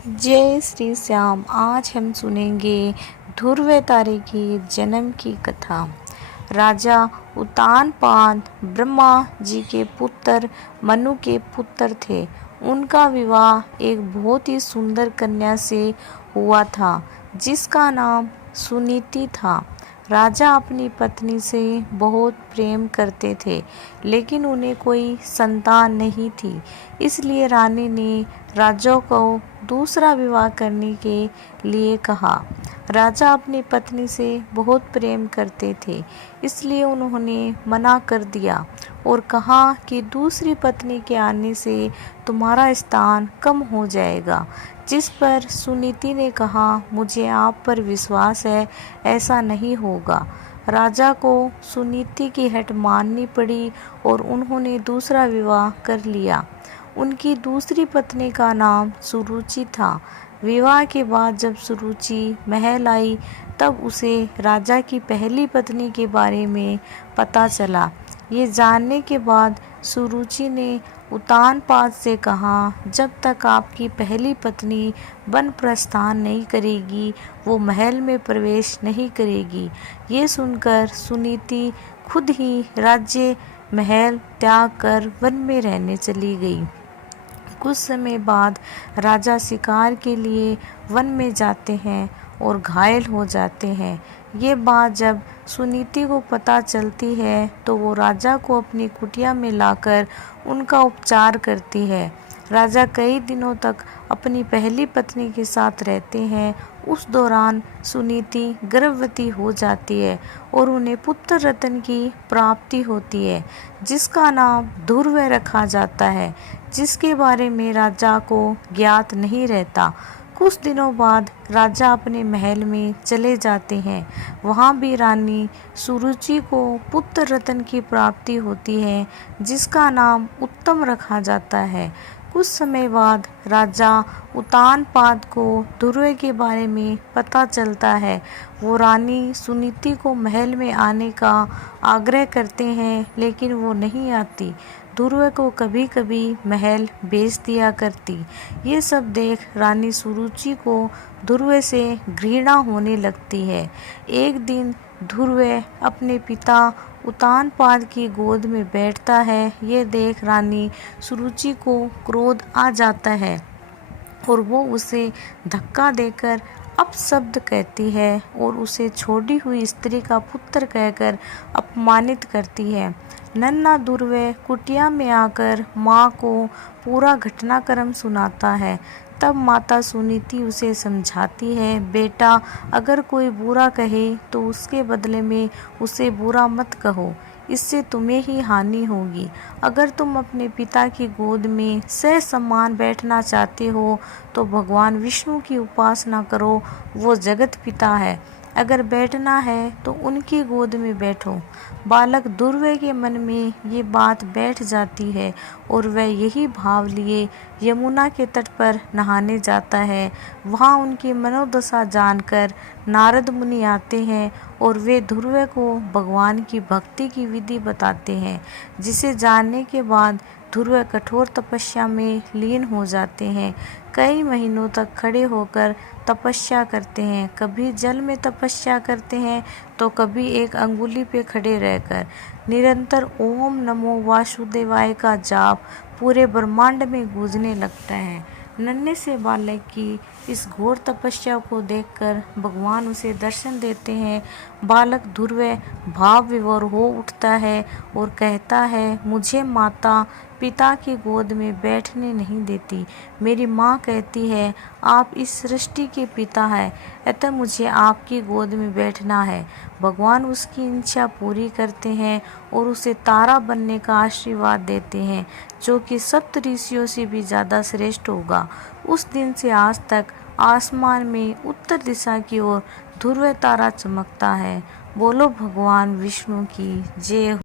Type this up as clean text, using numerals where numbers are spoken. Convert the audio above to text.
जय श्री श्याम। आज हम सुनेंगे ध्रुव तारे के जन्म की कथा। राजा उत्तानपाद ब्रह्मा जी के पुत्र मनु के पुत्र थे। उनका विवाह एक बहुत ही सुंदर कन्या से हुआ था जिसका नाम सुनीति था। राजा अपनी पत्नी से बहुत प्रेम करते थे लेकिन उन्हें कोई संतान नहीं थी, इसलिए रानी ने राजा को दूसरा विवाह करने के लिए कहा। राजा अपनी पत्नी से बहुत प्रेम करते थे इसलिए उन्होंने मना कर दिया और कहा कि दूसरी पत्नी के आने से तुम्हारा स्थान कम हो जाएगा। जिस पर सुनीति ने कहा, मुझे आप पर विश्वास है, ऐसा नहीं होगा। राजा को सुनीति की हट माननी पड़ी और उन्होंने दूसरा विवाह कर लिया। उनकी दूसरी पत्नी का नाम सुरुचि था। विवाह के बाद जब सुरुचि महल आई तब उसे राजा की पहली पत्नी के बारे में पता चला। ये जानने के बाद सुरुचि ने उत्तानपाद से कहा, जब तक आपकी पहली पत्नी वन प्रस्थान नहीं करेगी वो महल में प्रवेश नहीं करेगी। ये सुनकर सुनीति खुद ही राज्य महल त्याग कर वन में रहने चली गई। कुछ समय बाद राजा शिकार के लिए वन में जाते हैं और घायल हो जाते हैं। ये बात जब सुनीति को पता चलती है तो वो राजा को अपनी कुटिया में लाकर उनका उपचार करती है। राजा कई दिनों तक अपनी पहली पत्नी के साथ रहते हैं। उस दौरान सुनीति गर्भवती हो जाती है और उन्हें पुत्र रत्न की प्राप्ति होती है जिसका नाम ध्रुव रखा जाता है, जिसके बारे में राजा को ज्ञात नहीं रहता। कुछ दिनों बाद राजा अपने महल में चले जाते हैं। वहाँ भी रानी सुरुचि को पुत्र रत्न की प्राप्ति होती है जिसका नाम उत्तम रखा जाता है। कुछ समय बाद राजा उत्तानपाद को ध्रुव के बारे में पता चलता है। वो रानी सुनीति को महल में आने का आग्रह करते हैं लेकिन वो नहीं आती। ध्रुव को कभी कभी महल भेज दिया करती। ये सब देख रानी सुरुचि को ध्रुव से घृणा होने लगती है। एक दिन ध्रुव अपने पिता उत्तानपाद की गोद में बैठता है। ये देख रानी सुरुचि को क्रोध आ जाता है और वो उसे धक्का देकर अपशब्द कहती है और उसे छोड़ी हुई स्त्री का पुत्र कहकर अपमानित करती है। नन्हा ध्रुव कुटिया में आकर माँ को पूरा घटनाक्रम सुनाता है। तब माता सुनीति उसे समझाती है, बेटा अगर कोई बुरा कहे तो उसके बदले में उसे बुरा मत कहो, इससे तुम्हें ही हानि होगी। अगर तुम अपने पिता की गोद में ससम्मान बैठना चाहते हो तो भगवान विष्णु की उपासना करो, वो जगत पिता है। अगर बैठना है तो उनकी गोद में बैठो। बालक ध्रुव के मन में ये बात बैठ जाती है और वह यही भाव लिए यमुना के तट पर नहाने जाता है। वहाँ उनकी मनोदशा जानकर नारद मुनि आते हैं और वे ध्रुव को भगवान की भक्ति की विधि बताते हैं, जिसे जानने के बाद ध्रुव कठोर तपस्या में लीन हो जाते हैं। कई महीनों तक खड़े होकर तपस्या करते हैं। कभी जल में तपस्या करते हैं तो कभी एक अंगुली पे खड़े रहकर निरंतर ओम नमो वासुदेवाय का जाप पूरे ब्रह्मांड में गूंजने लगता है। नन्हे से बालक की इस घोर तपस्या को देखकर भगवान उसे दर्शन देते हैं। बालक ध्रुव भाव विभोर हो उठता है और कहता है, मुझे माता पिता की गोद में बैठने नहीं देती। मेरी माँ कहती है आप इस सृष्टि के पिता हैं, अतः मुझे आपकी गोद में बैठना है। भगवान उसकी इच्छा पूरी करते हैं और उसे तारा बनने का आशीर्वाद देते हैं, जो कि सप्त ऋषियों से भी ज़्यादा श्रेष्ठ होगा। उस दिन से आज तक आसमान में उत्तर दिशा की ओर ध्रुव तारा चमकता है। बोलो भगवान विष्णु की जय।